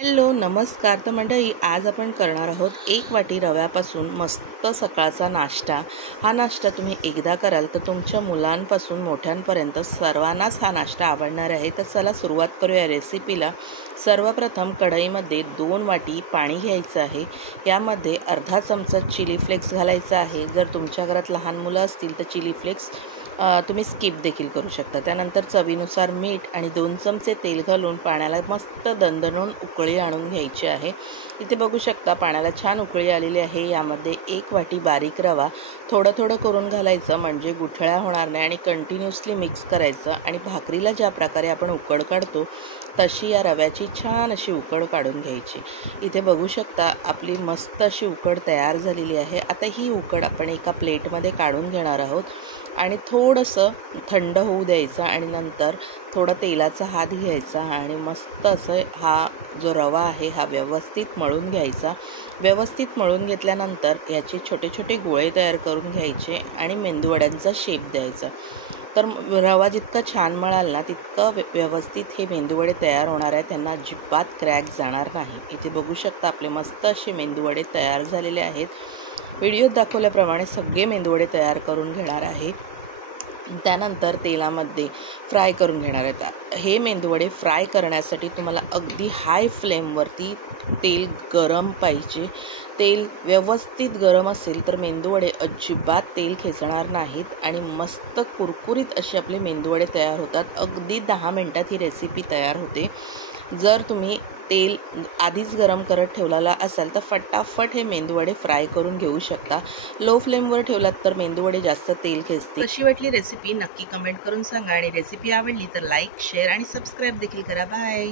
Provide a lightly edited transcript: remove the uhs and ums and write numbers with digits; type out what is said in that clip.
Hello नमस्कार। तर मंडळी आज आपण करणार आहोत 1 वाटी रव्यापासून मस्त सकाळचा नाश्ता। हा नाश्ता तुम्ही एकदा कराल तर तुमच्या मुलांपासून मोठ्यांपर्यंत सर्वांनाच हा नाश्ता आवडणार आहे। तर चला सुरुवात करूया रेसिपीला। सर्वप्रथम कढईमध्ये 2 वाटी पाणी घ्यायचं आहे। यामध्ये अर्धा चमचा चिली फ्लेक्स घालायचा आहे। जर तुमच्या घरात लहान मुलं असतील तर चिली फ्लेक्स तुम्ही स्किप देखील करू शकता। त्यानंतर चवीनुसार मीठ आणि 2 चमचे तेल घालून पाण्याला मस्त दणदणून उकळी आणून घ्यायची आहे। इथे बघू शकता पाण्याला छान उकळी आलेली आहे। यामध्ये 1 वाटी बारीक रवा थोडं थोडं करून घालायचं म्हणजे गुठळ्या होणार नाही आणि कंटिन्युअसली मिक्स करायचं आणि भाकरीला ज्या प्रकारे आपण उकड काढतो तशी या रव्याची छान अशी उकड काढून घ्यायची। इथे बघू शकता आपली मस्त अशी उकड तयार झालेली आहे। आता ही उकड आपण एका प्लेटमध्ये काढून घेणार आहोत आणि थोडंसं थंड होऊ द्यायचं आणि नंतर थोडा तेलाचा हात घ्यायचा आणि मस्त असं हा जो रवा आहे हा व्यवस्थित मळून घ्यायचा। व्यवस्थित मळून घेतल्यानंतर याचे छोटे छोटे गोळे तयार करून घ्यायचे आणि मेंदूवड्यांचा शेप द्यायचा। तर रवा जितका छान मळाल ना तितकं व्यवस्थित हे मेंदूवडे तयार होणार आहे, त्यांना अजिबात क्रॅक जाणार नाही। इथे बघू शकता आपले मस्त असे मेंदूवडे तयार झालेले आहेत। व्हिडिओत दाखवल्याप्रमाणे सगळे मेंदूवडे तयार करून घेणार आहे। त्यानंतर तेलामध्ये फ्राय करून घेणार आहेत। हे मेंदूवडे फ्राय करण्यासाठी तुम्हाला अगदी हाय फ्लेमवरती तेल गरम पाहिजे। तेल व्यवस्थित गरम असेल तर मेंदूवडे अजिबात तेल खेचणार नाहीत आणि मस्त कुरकुरीत असे आपले मेंदूवडे तयार होतात। अगदी 10 मिनिटात ही रेसिपी तयार होते। जर तुम्ही तेल आधीच गरम करत ठेवलेला असाल तर फटाफट हे मेंदूवडे फ्राय करून घेऊ शकता। लो फ्लेमवर ठेवलात तर मेंदूवडे जास्त तेल खेचते। कशी वाटली रेसिपी नक्की कमेंट करून सांगा आणि रेसिपी आवडली तर लाईक शेअर आणि सबस्क्राईब देखील करा। बाय।